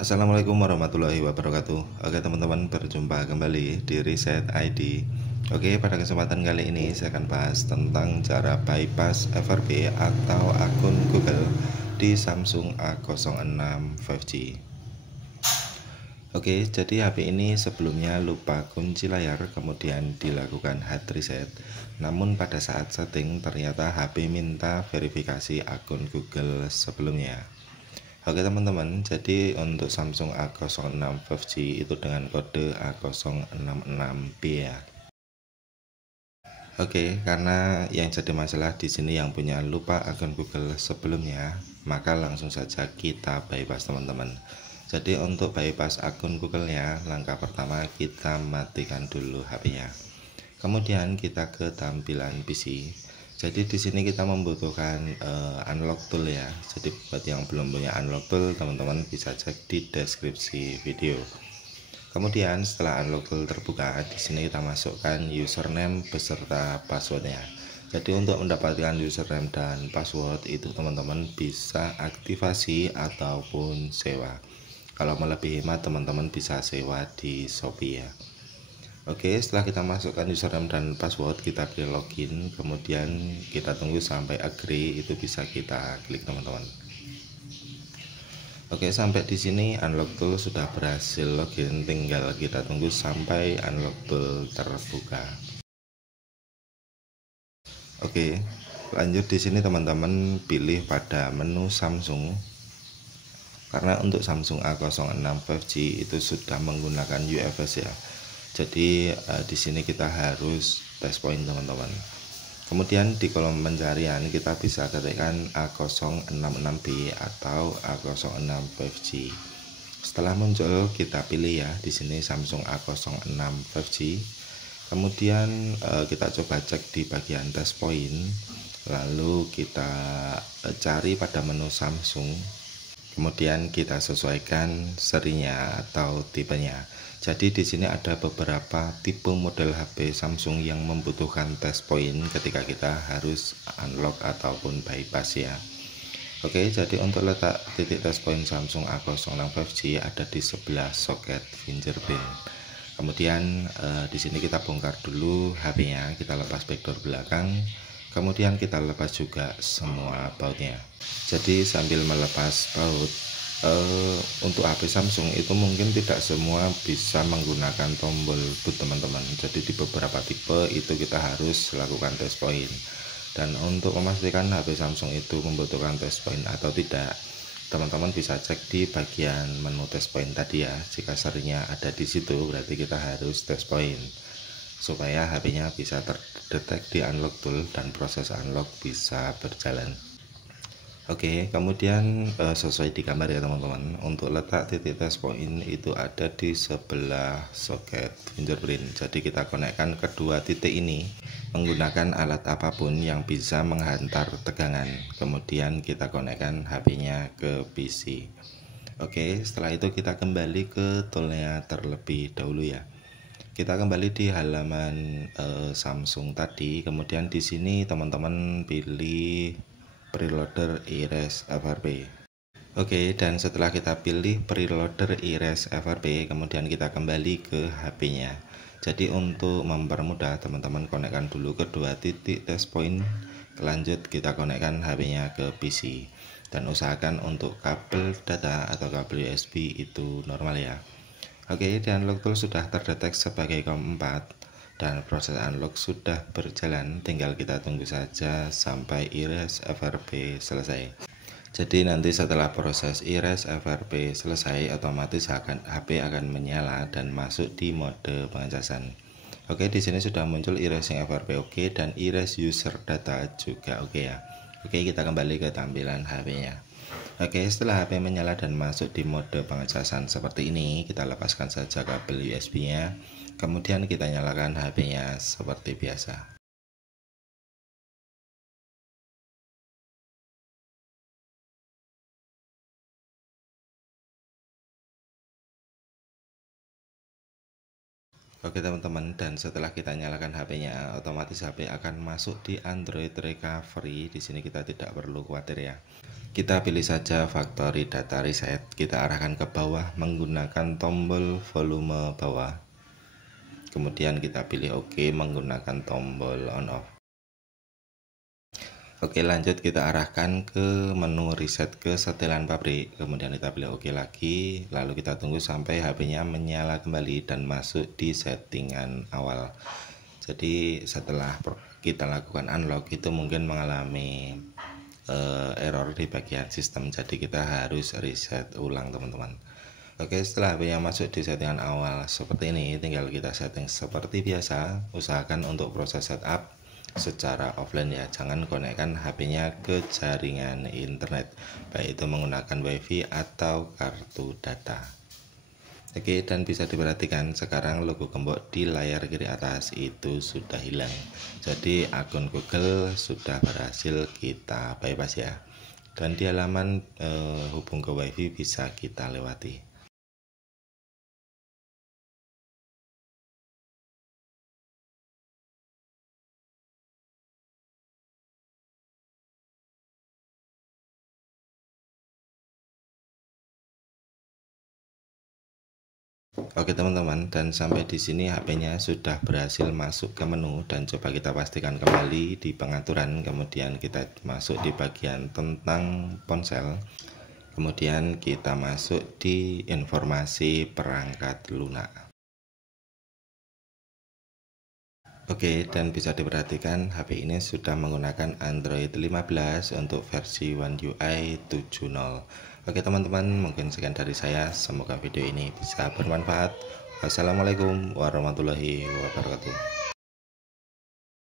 Assalamualaikum warahmatullahi wabarakatuh. Oke teman-teman, berjumpa kembali di Reset ID. Oke, pada kesempatan kali ini saya akan bahas tentang cara bypass FRP atau akun Google di Samsung A06 5G. Oke, jadi HP ini sebelumnya lupa kunci layar, kemudian dilakukan hard reset. Namun pada saat setting ternyata HP minta verifikasi akun Google sebelumnya. Oke teman-teman, jadi untuk Samsung A06 5G itu dengan kode A066B ya. Oke, karena yang jadi masalah di sini yang punya lupa akun Google sebelumnya, maka langsung saja kita bypass teman-teman. Jadi untuk bypass akun Google-nya, langkah pertama kita matikan dulu HP-nya. Kemudian kita ke tampilan PC. Jadi di sini kita membutuhkan unlock tool ya. Jadi buat yang belum punya unlock tool, teman-teman bisa cek di deskripsi video. Kemudian setelah unlock tool terbuka, di sini kita masukkan username beserta passwordnya. Jadi untuk mendapatkan username dan password itu teman-teman bisa aktivasi ataupun sewa. Kalau melebihi hemat teman-teman bisa sewa di Shopee ya. Oke, setelah kita masukkan username dan password, kita pilih login, kemudian kita tunggu sampai agree, itu bisa kita klik teman-teman. Oke, sampai di sini unlock tool sudah berhasil login, tinggal kita tunggu sampai unlock tool terbuka. Oke, lanjut di sini teman-teman pilih pada menu Samsung. Karena untuk Samsung A06 5G itu sudah menggunakan UFS ya. Jadi di sini kita harus tes point teman-teman. Kemudian di kolom pencarian kita bisa ketikkan A066B atau A06 5G. Setelah muncul kita pilih ya di sini Samsung A06 5G. Kemudian kita coba cek di bagian tes point. Lalu kita cari pada menu Samsung. Kemudian kita sesuaikan serinya atau tipenya. Jadi di sini ada beberapa tipe model HP Samsung yang membutuhkan test point ketika kita harus unlock ataupun bypass ya. Oke, jadi untuk letak titik test point Samsung A06 5G ada di sebelah soket fingerprint. Kemudian di sini kita bongkar dulu HP-nya, kita lepas backdoor belakang. Kemudian kita lepas juga semua bautnya. Jadi sambil melepas baut, untuk HP Samsung itu mungkin tidak semua bisa menggunakan tombol boot teman-teman. Jadi di beberapa tipe itu kita harus lakukan test point. Dan untuk memastikan HP Samsung itu membutuhkan test point atau tidak, teman-teman bisa cek di bagian menu test point tadi ya. Jika serinya ada di situ berarti kita harus test point supaya HP-nya bisa terdetek di unlock tool dan proses unlock bisa berjalan. Oke, kemudian sesuai di gambar ya teman-teman. Untuk letak titik test point itu ada di sebelah soket fingerprint. Jadi kita konekkan kedua titik ini menggunakan alat apapun yang bisa menghantar tegangan. Kemudian kita konekkan HP-nya ke PC. Oke, setelah itu kita kembali ke toolnya terlebih dahulu ya. Kita kembali di halaman Samsung tadi. Kemudian di sini teman-teman pilih preloader erase FRP. Oke, dan setelah kita pilih preloader erase FRP, kemudian kita kembali ke HP-nya. Jadi untuk mempermudah teman-teman konekkan dulu kedua titik test point, lanjut kita konekkan HP-nya ke PC. Dan usahakan untuk kabel data atau kabel USB itu normal ya. Oke, dan unlock tool sudah terdetek sebagai COM4 dan proses unlock sudah berjalan, tinggal kita tunggu saja sampai erase FRP selesai. Jadi nanti setelah proses erase FRP selesai, otomatis HP akan menyala dan masuk di mode pengecasan. Oke, di sini sudah muncul erasing FRP oke dan erase user data juga oke ya. Oke, kita kembali ke tampilan HP-nya. Oke, setelah HP menyala dan masuk di mode pengecasan seperti ini, kita lepaskan saja kabel USB-nya. Kemudian kita nyalakan HP-nya seperti biasa. Oke teman-teman, dan setelah kita nyalakan HP-nya, otomatis HP akan masuk di Android Recovery. Di sini kita tidak perlu khawatir ya. Kita pilih saja factory data reset, kita arahkan ke bawah menggunakan tombol volume bawah. Kemudian kita pilih OK menggunakan tombol on off. Oke, lanjut kita arahkan ke menu reset ke setelan pabrik. Kemudian kita pilih OK lagi, lalu kita tunggu sampai HP-nya menyala kembali dan masuk di settingan awal. Jadi setelah kita lakukan unlock itu mungkin mengalami error di bagian sistem, jadi kita harus reset ulang teman-teman. Oke, setelah HP yang masuk di settingan awal seperti ini, tinggal kita setting seperti biasa. Usahakan untuk proses setup secara offline ya, jangan konekkan HP-nya ke jaringan internet, baik itu menggunakan WiFi atau kartu data. Oke, dan bisa diperhatikan sekarang logo gembok di layar kiri atas itu sudah hilang. Jadi akun Google sudah berhasil kita bypass ya. Dan di halaman hubung ke WiFi bisa kita lewati. Oke teman-teman, dan sampai di sini HP-nya sudah berhasil masuk ke menu, dan coba kita pastikan kembali di pengaturan. Kemudian kita masuk di bagian tentang ponsel. Kemudian kita masuk di informasi perangkat lunak. Oke, dan bisa diperhatikan HP ini sudah menggunakan Android 15 untuk versi One UI 7.0. Oke teman-teman, mungkin sekian dari saya. Semoga video ini bisa bermanfaat. Wassalamualaikum warahmatullahi wabarakatuh.